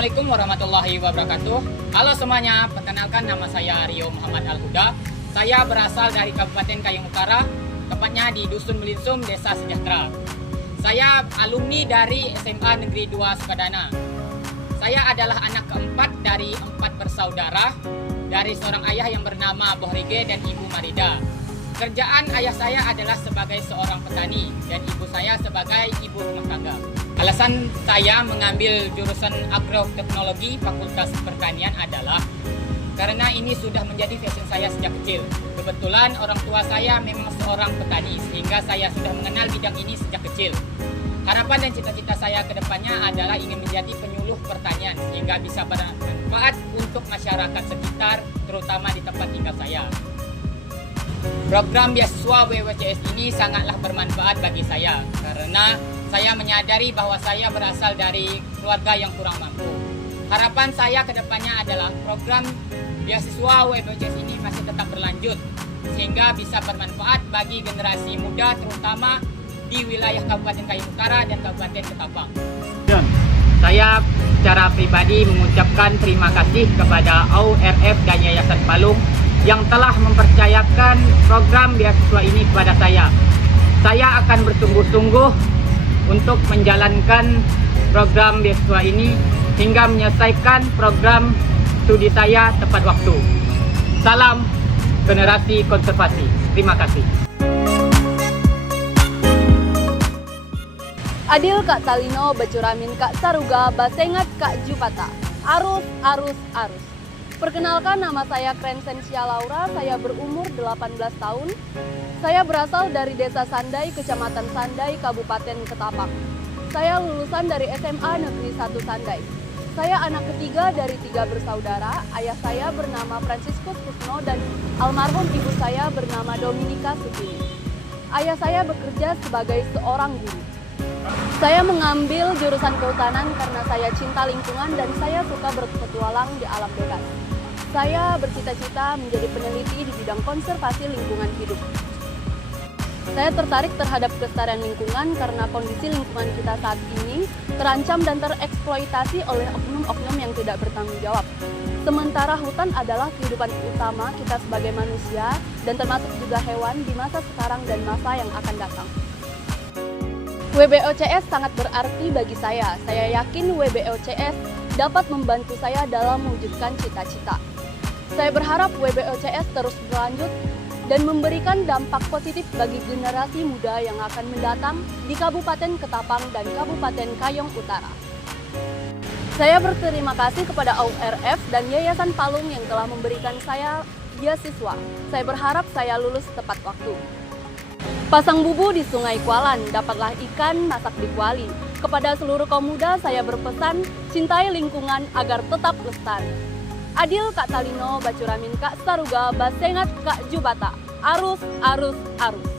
Assalamualaikum warahmatullahi wabarakatuh. Halo semuanya, perkenalkan nama saya Rio Muhammad Al-Huda. Saya berasal dari Kabupaten Kayong Utara, tepatnya di Dusun Melinsum, Desa Sejahtera. Saya alumni dari SMA Negeri 2 Sukadana. Saya adalah anak keempat dari 4 bersaudara, dari seorang ayah yang bernama Boh Rige dan ibu Marida. Kerjaan ayah saya adalah sebagai seorang petani dan ibu saya sebagai ibu rumah tangga. Alasan saya mengambil jurusan agroteknologi Fakultas Pertanian adalah karena ini sudah menjadi passion saya sejak kecil. Kebetulan orang tua saya memang seorang petani, sehingga saya sudah mengenal bidang ini sejak kecil. Harapan dan cita-cita saya ke depannya adalah ingin menjadi penyuluh pertanian, sehingga bisa bermanfaat untuk masyarakat sekitar, terutama di tempat tinggal saya. Program beasiswa WWCS ini sangatlah bermanfaat bagi saya, karena saya menyadari bahwa saya berasal dari keluarga yang kurang mampu. Harapan saya ke depannya adalah program beasiswa WWCS ini masih tetap berlanjut, sehingga bisa bermanfaat bagi generasi muda, terutama di wilayah Kabupaten Kayong Utara dan Kabupaten Ketapang. Saya secara pribadi mengucapkan terima kasih kepada AURF dan Yayasan Palung yang telah mempercayakan program beasiswa ini kepada saya. Saya akan bersungguh-sungguh untuk menjalankan program beasiswa ini hingga menyelesaikan program studi saya tepat waktu. Salam generasi konservasi. Terima kasih. Adil Kak Talino, Bacuramin Kak Saruga, Basengat Kak Jupata. Arus, arus, arus. Perkenalkan, nama saya Crensensia Laura, saya berumur 18 tahun. Saya berasal dari Desa Sandai, Kecamatan Sandai, Kabupaten Ketapang. Saya lulusan dari SMA Negeri 1 Sandai. Saya anak ketiga dari 3 bersaudara. Ayah saya bernama Franciscus Kusno dan almarhum ibu saya bernama Dominika Sutini. Ayah saya bekerja sebagai seorang guru. Saya mengambil jurusan kehutanan karena saya cinta lingkungan dan saya suka berpetualang di alam bebas. Saya bercita-cita menjadi peneliti di bidang konservasi lingkungan hidup. Saya tertarik terhadap kelestarian lingkungan karena kondisi lingkungan kita saat ini terancam dan tereksploitasi oleh oknum-oknum yang tidak bertanggung jawab. Sementara hutan adalah kehidupan utama kita sebagai manusia dan termasuk juga hewan di masa sekarang dan masa yang akan datang. WBOCS sangat berarti bagi saya. Saya yakin WBOCS dapat membantu saya dalam mewujudkan cita-cita. Saya berharap WBOCS terus berlanjut dan memberikan dampak positif bagi generasi muda yang akan mendatang di Kabupaten Ketapang dan Kabupaten Kayong Utara. Saya berterima kasih kepada AURF dan Yayasan Palung yang telah memberikan saya beasiswa. Saya berharap saya lulus tepat waktu. Pasang bubu di Sungai Kualan, dapatlah ikan masak di kuali. Kepada seluruh kaum muda saya berpesan, cintai lingkungan agar tetap lestari. Adil Kak Talino, Bacuramin Kak Saruga, Basengat Kak Jubata. Arus, arus, arus.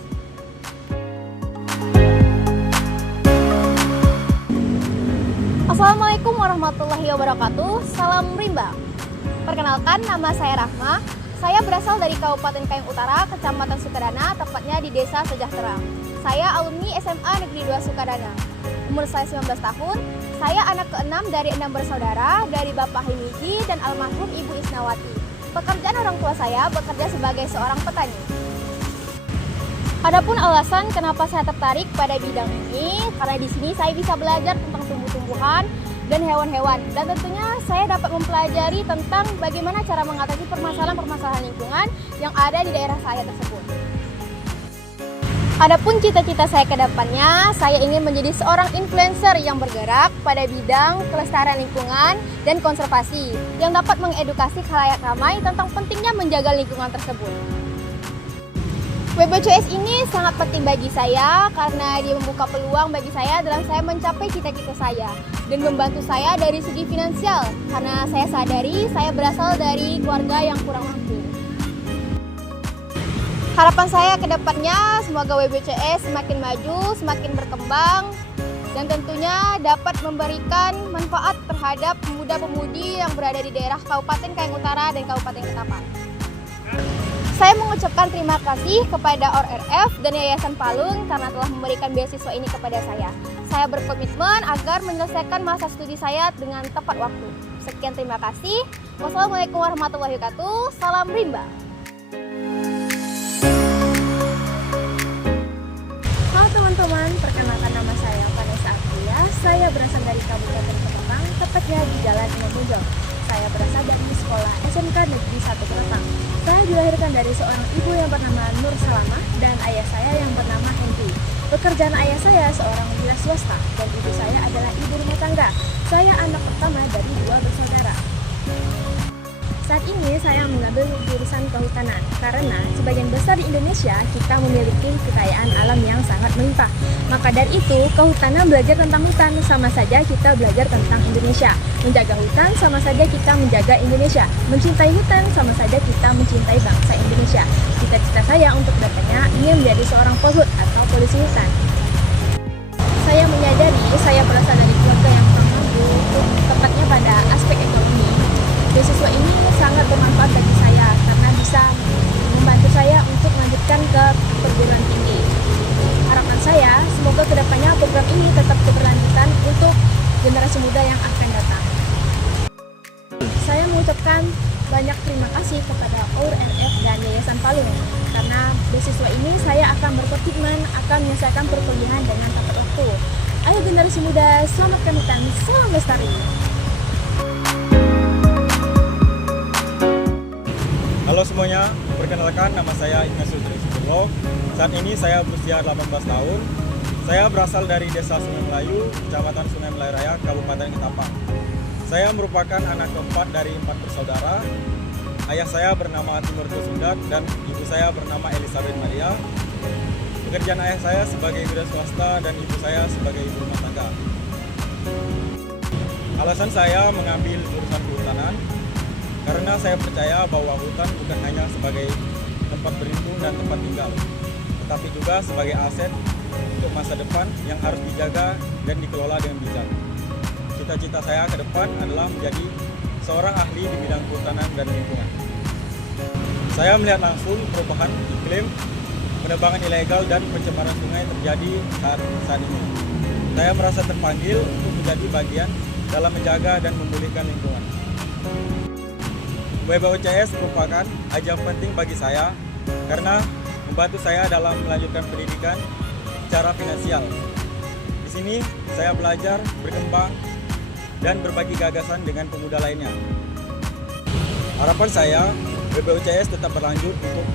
Assalamualaikum warahmatullahi wabarakatuh. Salam rimba. Perkenalkan, nama saya Rahma. Saya berasal dari Kabupaten Kayong Utara, Kecamatan Sukadana, tepatnya di Desa Sejahtera. Saya alumni SMA Negeri 2 Sukadana. Umur saya 19 tahun. Saya anak ke-6 dari 6 bersaudara, dari Bapak Himiji dan almarhum Ibu Isnawati. Pekerjaan orang tua saya bekerja sebagai seorang petani. Adapun alasan kenapa saya tertarik pada bidang ini, karena di sini saya bisa belajar tentang tumbuh-tumbuhan dan hewan-hewan. Dan tentunya saya dapat mempelajari tentang bagaimana cara mengatasi permasalahan-permasalahan lingkungan yang ada di daerah saya tersebut. Adapun cita-cita saya ke depannya, saya ingin menjadi seorang influencer yang bergerak pada bidang kelestarian lingkungan dan konservasi yang dapat mengedukasi khalayak ramai tentang pentingnya menjaga lingkungan tersebut. WBOCS ini sangat penting bagi saya karena dia membuka peluang bagi saya dalam saya mencapai cita-cita saya dan membantu saya dari segi finansial karena saya sadari saya berasal dari keluarga yang kurang mampu. Harapan saya ke depannya semoga WBOCS semakin maju, semakin berkembang dan tentunya dapat memberikan manfaat terhadap pemuda-pemudi yang berada di daerah Kabupaten Kayong Utara dan Kabupaten Ketapang. Saya mengucapkan terima kasih kepada AURF dan Yayasan Palung karena telah memberikan beasiswa ini kepada saya. Saya berkomitmen agar menyelesaikan masa studi saya dengan tepat waktu. Sekian, terima kasih. Wassalamualaikum warahmatullahi wabarakatuh. Salam rimba. Halo teman-teman, perkenalkan nama saya Vanessa Aprilia. Saya berasal dari Kabupaten Ketapang, tepatnya di Jalan Imam Bonjol. Saya berasal dari sekolah SMK Negeri 1 Ketapang. Saya dilahirkan dari seorang ibu yang bernama Nur Salamah dan ayah saya yang bernama Henry. Pekerjaan ayah saya seorang wira swasta dan ibu saya adalah ibu rumah tangga. Saya anak pertama dari 2 bersaudara. Saat ini saya mengambil jurusan kehutanan karena sebagian besar di Indonesia kita memiliki kekayaan alam yang sangat melimpah. Maka dari itu, kehutanan belajar tentang hutan sama saja kita belajar tentang Indonesia. Menjaga hutan sama saja kita menjaga Indonesia. Mencintai hutan sama saja kita mencintai bangsa Indonesia. Cita-cita saya untuk kedepannya ingin menjadi seorang polhut atau polisi hutan. Saya menyadari saya berasal dari keluarga yang kurang mampu, tepatnya pada aspek ekonomi. Beasiswa ini sangat bermanfaat bagi saya karena bisa membantu saya untuk melanjutkan ke perguruan tinggi. Harapan saya, semoga kedepannya program ini tetap berkelanjutan untuk generasi muda yang akan datang. Saya mengucapkan banyak terima kasih kepada OUR-RF dan Yayasan Palung karena beasiswa ini saya akan berkomitmen akan menyelesaikan perkuliahan dengan tepat waktu. Ayo generasi muda, selamatkan hutan, salam lestari. Halo semuanya, perkenalkan nama saya Ignatius Sudirlo. Saat ini saya berusia 18 tahun. Saya berasal dari Desa Sungai Melayu, Kecamatan Sungai Melayu Raya, Kabupaten Ketapang. Saya merupakan anak keempat dari 4 bersaudara. Ayah saya bernama Timur Sundat dan ibu saya bernama Elizabeth Maria. Pekerjaan ayah saya sebagai wira swasta dan ibu saya sebagai ibu rumah tangga. Alasan saya mengambil jurusan kehutanan karena saya percaya bahwa hutan bukan hanya sebagai tempat berlindung dan tempat tinggal, tetapi juga sebagai aset untuk masa depan yang harus dijaga dan dikelola dengan bijak. Cita-cita saya ke depan adalah menjadi seorang ahli di bidang kehutanan dan lingkungan. Saya melihat langsung perubahan iklim, penebangan ilegal dan pencemaran sungai terjadi saat ini. Saya merasa terpanggil untuk menjadi bagian dalam menjaga dan memulihkan lingkungan. WBOCS merupakan ajang penting bagi saya karena membantu saya dalam melanjutkan pendidikan secara finansial. Di sini saya belajar, berkembang, dan berbagi gagasan dengan pemuda lainnya. Harapan saya, WBOCS tetap berlanjut untuk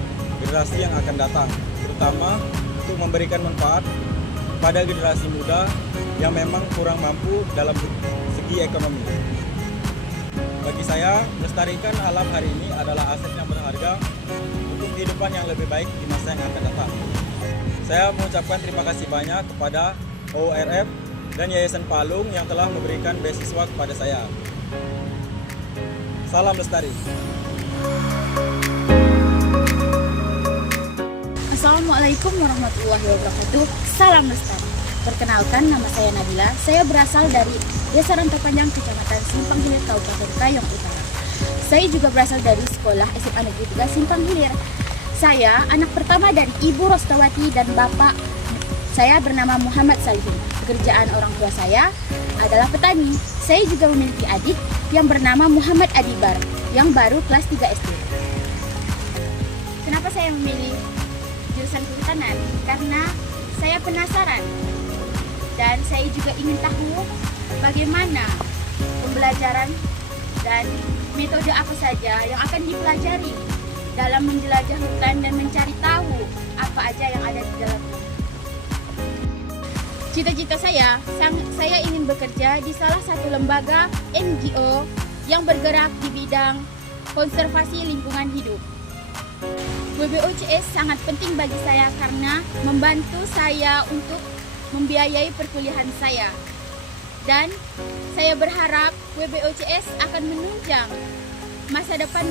generasi yang akan datang, terutama untuk memberikan manfaat pada generasi muda yang memang kurang mampu dalam segi ekonomi. Bagi saya, melestarikan alam hari ini adalah aset yang berharga untuk kehidupan yang lebih baik di masa yang akan datang. Saya mengucapkan terima kasih banyak kepada OUR-RF dan Yayasan Palung yang telah memberikan beasiswa kepada saya. Salam lestari. Assalamualaikum warahmatullahi wabarakatuh. Salam lestari. Perkenalkan, nama saya Nabila. Saya berasal dari Desa Rantau Panjang, Kecamatan Simpang Hilir, Kabupaten Kayong Utara. Saya juga berasal dari sekolah SMA Negeri 3 Simpang Hilir. Saya anak pertama dari Ibu Rostawati dan Bapak saya bernama Muhammad Salihin. Pekerjaan orang tua saya adalah petani. Saya juga memiliki adik yang bernama Muhammad Adibar yang baru kelas 3 SD. Kenapa saya memilih jurusan kehutanan? Karena saya penasaran dan saya juga ingin tahu bagaimana pembelajaran dan metode apa saja yang akan dipelajari dalam menjelajah hutan dan mencari tahu apa aja yang ada di dalamnya. Cita-cita saya ingin bekerja di salah satu lembaga NGO yang bergerak di bidang konservasi lingkungan hidup. WBOCS sangat penting bagi saya karena membantu saya untuk membiayai perkuliahan saya. Dan saya berharap WBOCS akan menunjang masa depan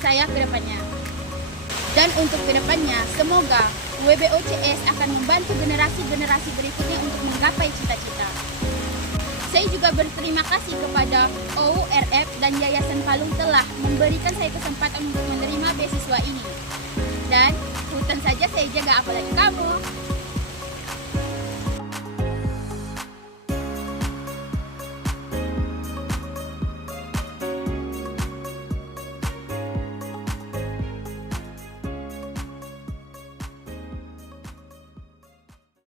saya ke depannya. Dan untuk ke depannya, semoga WBOCS akan membantu generasi-generasi berikutnya untuk menggapai cita-cita. Saya juga berterima kasih kepada OUR-RF dan Yayasan Palung telah memberikan saya kesempatan untuk menerima beasiswa ini. Dan hutan saja saya jaga, apalagi kamu.